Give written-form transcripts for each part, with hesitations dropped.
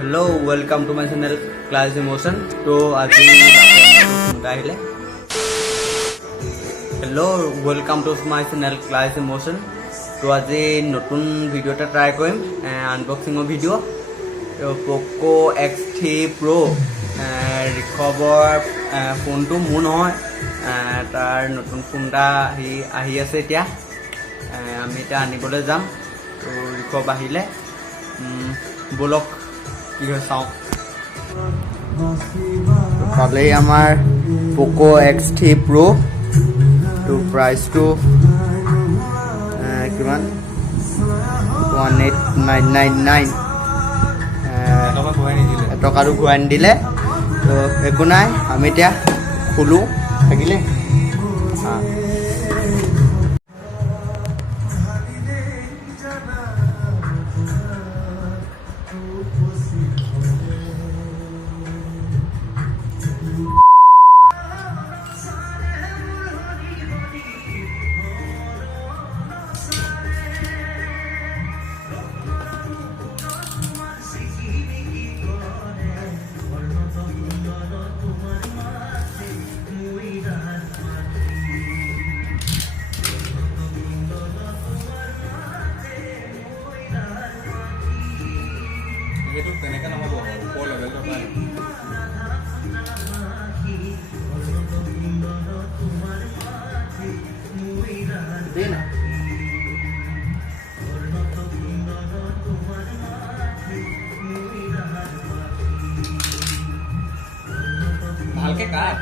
Hello, welcome to my channel Class Emotion. तो आज আহিলে Hello, welcome to my channel Class Emotion. তো আজি নতুন ভিডিও এটা ট্রাই কৰিম unboxing video Poco X3 Pro ৰিখবৰ ফোনটো মোৰ নহয় তাৰ নতুন ফোনটা আহি আছে এতিয়া আমি এটা আনিবলৈ যাম তো ৰিখব আহিলে বলক কি হয় চাওঁ পালেই আমাৰ Poco X3 Pro তো প্ৰাইচটো কিমান 18999 টকাটো ঘূৰাই নিদিলে তো একো নাই আমি এতিয়া খুলোঁ থাকিলে itu তেনেকৈ নহ'ব ওপৰ লেভেলটো পায় ভালকে কাট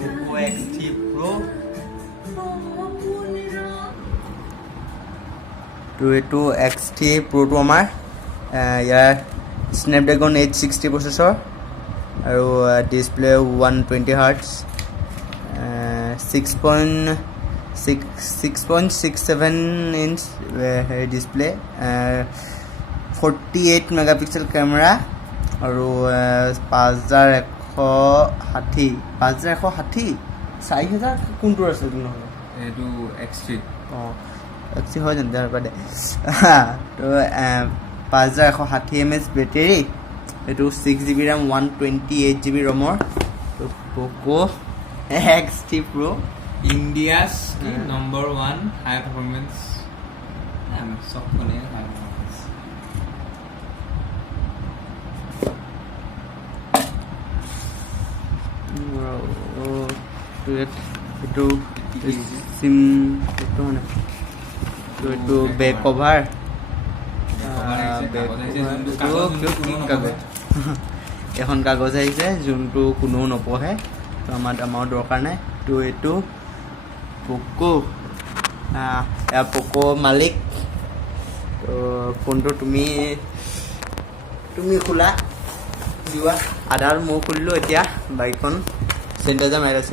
Poco X3 Pro তো এইটো X3 Proটো আমাৰ ইয়াৰ Snapdragon 860 প্ৰচেছৰ আৰু display 120 Hz 6.67 inch display 48 megapixel camera আৰু 5160 4000 কোনটো আছে নহ'লে এইটো X3 X3 হয় জানো তাৰ পৰা তো 5160 mAh বেটাৰী এইটো 6GB RAM 128GB ROMৰ তো Poco X3 Pro India's number 1 high performance সব ফোনে হাই পাৰফৰ্মেন্স এইটো চিম এইটো মানে তো এইটো বেক কভাৰ এখন কাগজ আহিছে যোনটো কোনেও নপঢ়ে তো আমাৰ দৰকাৰ নাই তো এইটো Poco Poco মালিক তো ফোনটো তুমি খোলা যোৱা আধাৰ মই খুলিলোঁ এতিয়া বাইকখন চেণ্টাৰজাৰ মাৰি লোৱা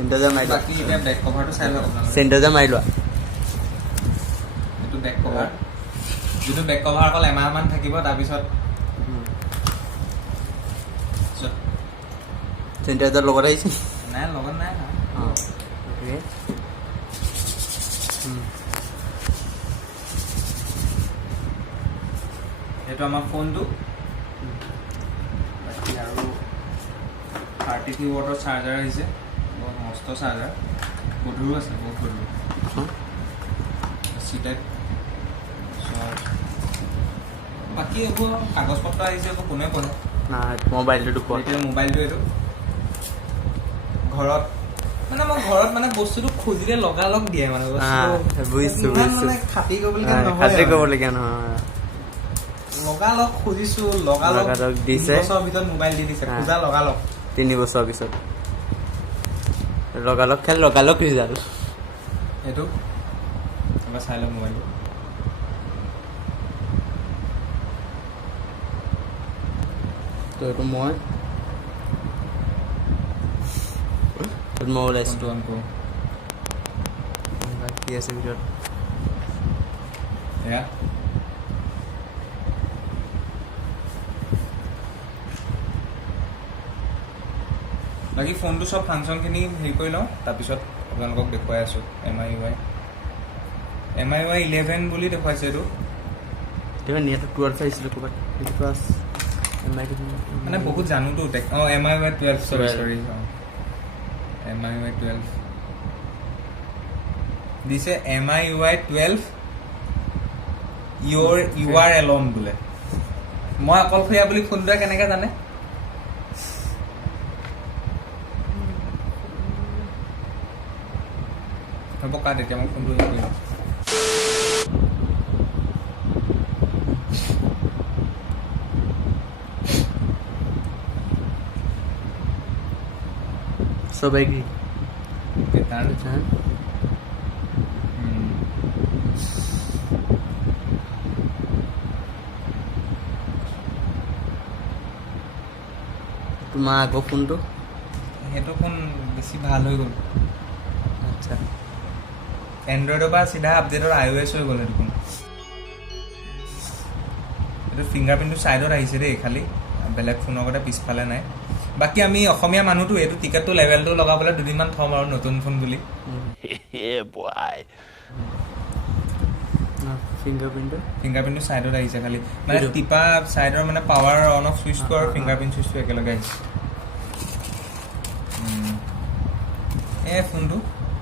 বাকী এতিয়া বেক কভাৰটো চাই লওক চেণ্টাৰজাৰ মাৰি লোৱা এইটো বেক কভাৰ যিটো বেক কভাৰ অকল এমাহমান থাকিব তাৰপিছত চেণ্টাৰজাৰ লগত আহিছে নাই লগত নাই এইটো আমাৰ ফোনটো বাকী আৰু 33 ৱাটৰ চাৰ্জাৰ আহিছে বহুত মস্ত চাৰ্জাৰ গধুৰো আছে বহুত গধুৰ চিটাইপ বাকী এইবোৰ কাগজ পত্ৰ আহিছে একো কোনে পঢ়ে মোবাইলটো এতিয়া মোবাইলটো এইটো ঘৰত মানে মই ঘৰত মানে বস্তুটো খুজিলে লগালগ দিয়ে মানে বুজিছোঁ খাতি কৰিবলগীয়া নহয় লগালগ খুজিছো লগালগ দিছে 3 বছৰৰ ভিতৰত মোবাইল দি দিছে খোজা লগালগ 3 বছৰৰ পিছত লগালগ খেল লগালগ ৰিজাল্ট এইটো এবাৰ চাই লওক মোবাইলটো তো এইটো মই ওলাইছোঁ বাকী আছে ভিতৰত এয়া বাকী ফোনটো চব ফাংচনখিনি হেৰি কৰি লওঁ, তাৰপিছত আপোনালোকক দেখুৱাই আছোঁ। MIUI 11 বুলি দেখুৱাইছে এইটো। ইয়াতে 12 আহিছিলে ক'ৰবাত মানে বহুত জানোতো MIUI 12 চৰি MIUI 12 দিছে। MIUI 12 you are alone বোলে। মই অকলশৰীয়া বুলি ফোনটোৱে কেনেকে জানে? হ'ব কাট এতিয়া মই ফোনটো হেৰি কৰিম। सब एग्री তোমাৰ আগৰ ফোনটো সেইটো ফোন বেছি ভাল হৈ গ'ল। আচ্ছা এণ্ড্ৰইডৰ পৰা চিধা আপডেটৰ iOS হৈ গ'ল সেইটো ফোন। এইটো ফিংগাৰপ্ৰিণ্টটো ছাইডত আহিছে দেই, খালি বেলেগ ফোনৰ আগতে পিছফালে নাই। বাকী আমি অসমীয়া মানুহটো এইটো টিকেটটো লেভেলটো লগাবলৈ দুদিনমান থ'ম আৰু নতুন ফোন বুলি। ফিংগাৰপ্ৰিণ্টটো ছাইডত আহিছে খালি, মানে টিপা ছাইডৰ মানে পাৱাৰ অন অফ চুইচটো আৰু ফিংগাৰপ্ৰিণ্ট চুইচটো একেলগে আহিছে। এই ফোনটো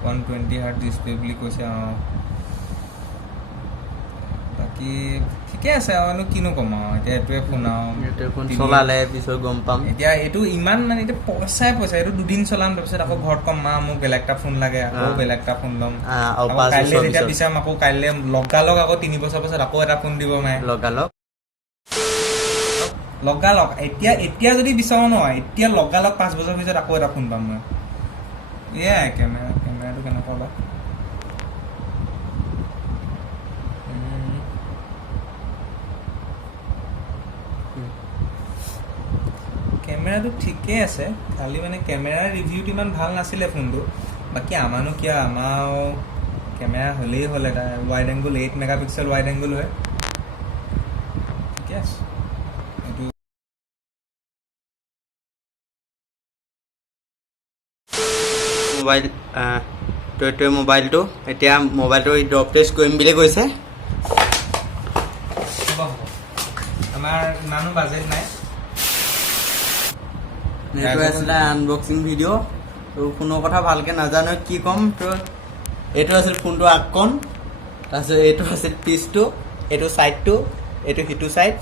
120 হাৰ্টজ ডিছপ্লে বুলি কৈছে। বাকী ঠিকে আছে আৰু কিনো ক'ম আৰু এতিয়া এইটোৱে ফোন আৰু চলালে পিছত গম পাম। এতিয়া এইটো ইমান মানে এতিয়া পইচা এইটো দুদিন চলাম, তাৰপিছত আকৌ ঘৰত ক'ম মা মোক বেলেগ এটা ফোন লাগে, আকৌ বেলেগ এটা ফোন ল'ম। কাইলৈ যেতিয়া বিচাৰিম আকৌ কাইলৈ লগালগ আকৌ 3 বছৰ পাছত আকৌ এটা ফোন দিব মায়ে। লগালগ এতিয়া যদি বিচাৰো নহয়, এতিয়া লগালগ 5 বছৰ পিছত আকৌ এটা ফোন পাম মই। এয়াই কেমেৰাটো কেনেকুৱা বা কেমেৰাটো ঠিকেই আছে, খালি মানে কেমেৰাৰ ৰিভিউটো ইমান ভাল নাছিলে ফোনটো। বাকী আমাৰনো কিয়, আমাৰ কেমেৰা হ'লেই হ'ল এটা wide angle 8 megapixel wide angle হয়। ঠিকে আছে। মোবাইল তই মোবাইলটো এতিয়া মোবাইলটো ড্ৰপ টেষ্ট কৰিম বুলি কৈছে। আমাৰ ইমানো বাজেট নাই। এইটো আছিলে আনবক্সিং ভিডিঅ'। তো ফোনৰ কথা ভালকৈ নাজানো কি ক'ম। তো এইটো আছিল ফোনটো আগকণ, তাৰপিছত এইটো আছিল পিচটো, এইটো ছাইডটো, এইটো সিটো ছাইড।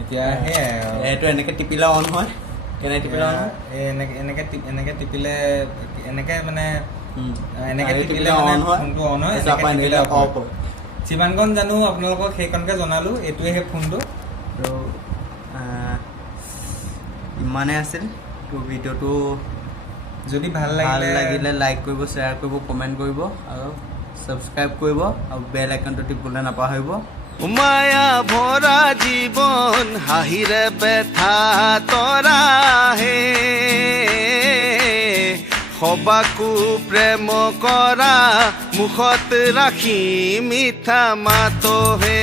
এতিয়া সেয়াই এইটো এনেকৈ টিপিলে অন হয়। কেনেকৈ টিপিলে অন হয়? এনেকৈ টিপিলে এনেকৈ মানে এনেকৈ টিপিলে অন হয়, ফোনটো অন হয়, অফ হয়। যিমানকণ জানো আপোনালোকক সেইকণকৈ জনালোঁ। এইটোৱে সেই ফোনটো। তো ইমানেই আছিল। তো ভিডিঅ'টো যদি ভাল লাগিলে লাইক কৰিব, শ্বেয়াৰ কৰিব, কমেণ্ট কৰিব আৰু ছাবস্ক্ৰাইব কৰিব আৰু বেল আইকনটো টিপিবলৈ নাপাহৰিব। মায়া ভৰা জীৱন হাঁহিৰে বেথা তৰাহে, সবাকো প্ৰেম কৰা মুখত ৰাখি মিঠা মাতহে।